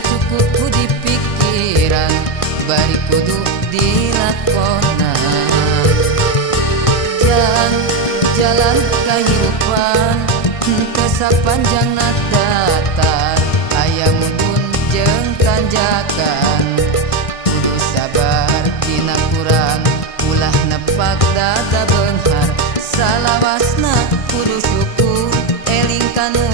cukup di pikiran bari kudu dilakonan. Jalan kehidupan teu sapanjang datar, aya mudun jeung tanjakan. Kudu sabar dina kurang, ulah nepak dada beunghar. Salawasna kudu syukur eling kanu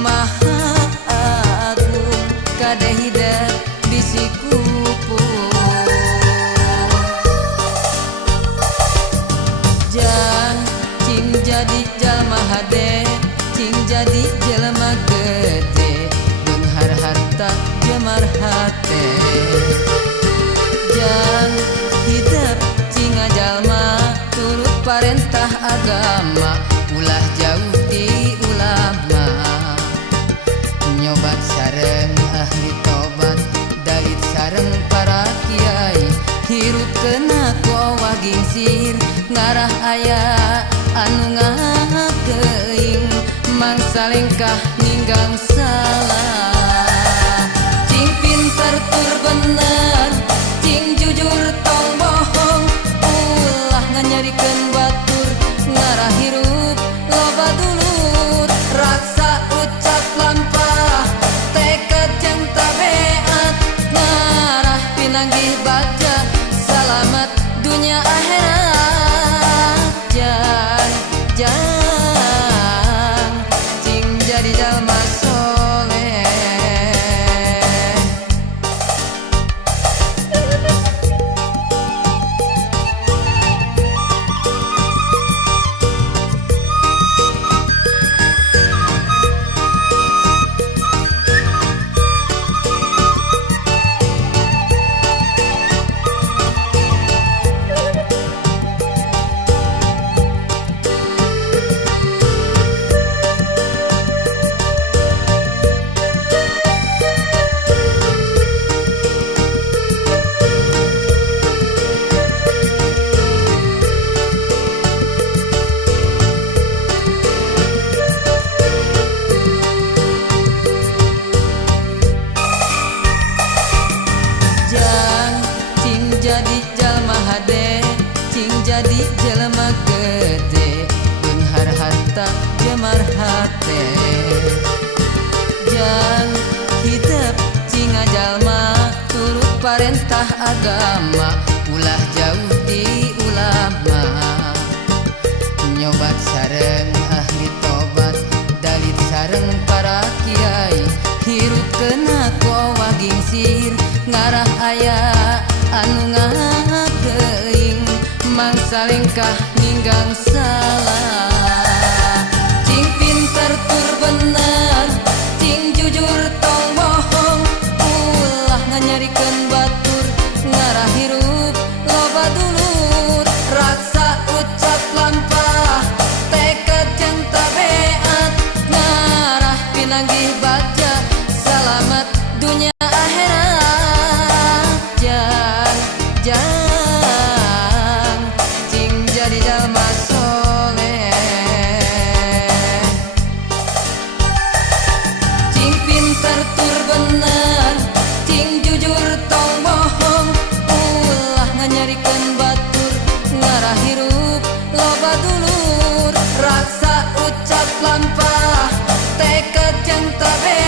Maha Agung, kadeh hidup bisi kupu. Cing jadi jalma hade, cing jadi jelema gede, beunghar harta jemar hate. Jang hidup cing jalma turut parentah agama, ulah jauh di ulama. Nyobat sareng ahli tobat, dait sareng para kiai, hirup kena kowa gingsir, ngarah aya anu ngakeing, mangsa lengkah ninggang salah. Cing pinter tur bener, cing jujur tong bohong, ulah nganyarikeun batur, ngarah hirup loba dulur. Raksa ucap lampah, tekad jeung tabeat, ngarah pinanggih baca, salamet dunia akhirat. Jang cing jadi jalma soleh. Jadi jalma hade, cing jadi jelema gede, beunghar harta jemar hate. Jang hidup cing jalma turut parentah agama, ulah jauh di ulama. Nyobat sareng ahli tobat, dalit sareng para kiai, hirup kena kowa gingsir, ngarah aya anu ngakeing, mangsa lengkah ninggang salah. Cing pinter tur bener, cing jujur tong bohong, ulah nganyarikeun batur, ngarah hirup loba dulur. Raksa ucap lampah, tekad jeung tabeat, ngarah pinanggih baca, salamet dunia akhirat. Jang cing jadi jalma soleh. Cing pinter tur bener, cing jujur tong bohong, ulah nganyarikeun batur, ngarah hirup loba dulur. Raksa ucap lampah, tekad jeung tabe